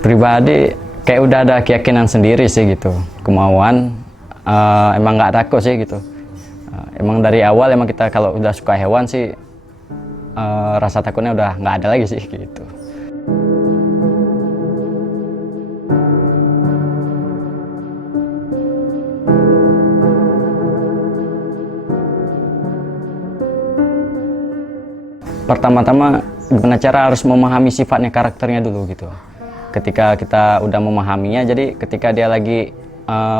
Pribadi kayak udah ada keyakinan sendiri sih gitu, kemauan, emang nggak takut sih gitu. Emang dari awal emang kita kalau udah suka hewan sih, rasa takutnya udah nggak ada lagi sih gitu. Pertama-tama gimana cara harus memahami sifatnya, karakternya dulu gitu. Ketika kita udah memahaminya, jadi ketika dia lagi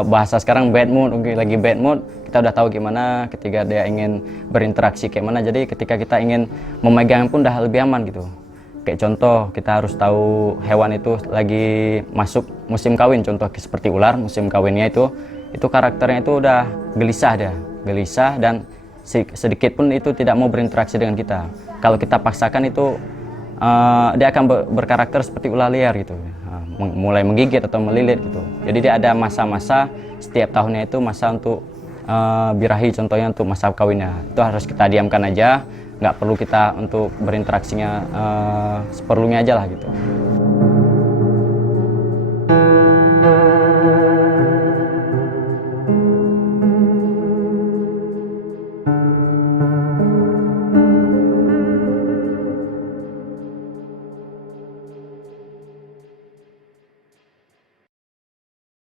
bahasa sekarang bad mood, lagi bad mood, kita udah tahu gimana ketika dia ingin berinteraksi kayak mana. Jadi ketika kita ingin memegang pun udah lebih aman gitu. Kayak contoh, kita harus tahu hewan itu lagi masuk musim kawin, contoh seperti ular, musim kawinnya itu karakternya itu udah gelisah dan sedikit pun itu tidak mau berinteraksi dengan kita. Kalau kita paksakan itu dia akan berkarakter seperti ular liar gitu, mulai menggigit atau melilit gitu. Jadi dia ada masa-masa, setiap tahunnya itu masa untuk birahi, contohnya untuk masa kawinnya. Itu harus kita diamkan aja, nggak perlu kita untuk berinteraksinya seperlunya aja lah gitu.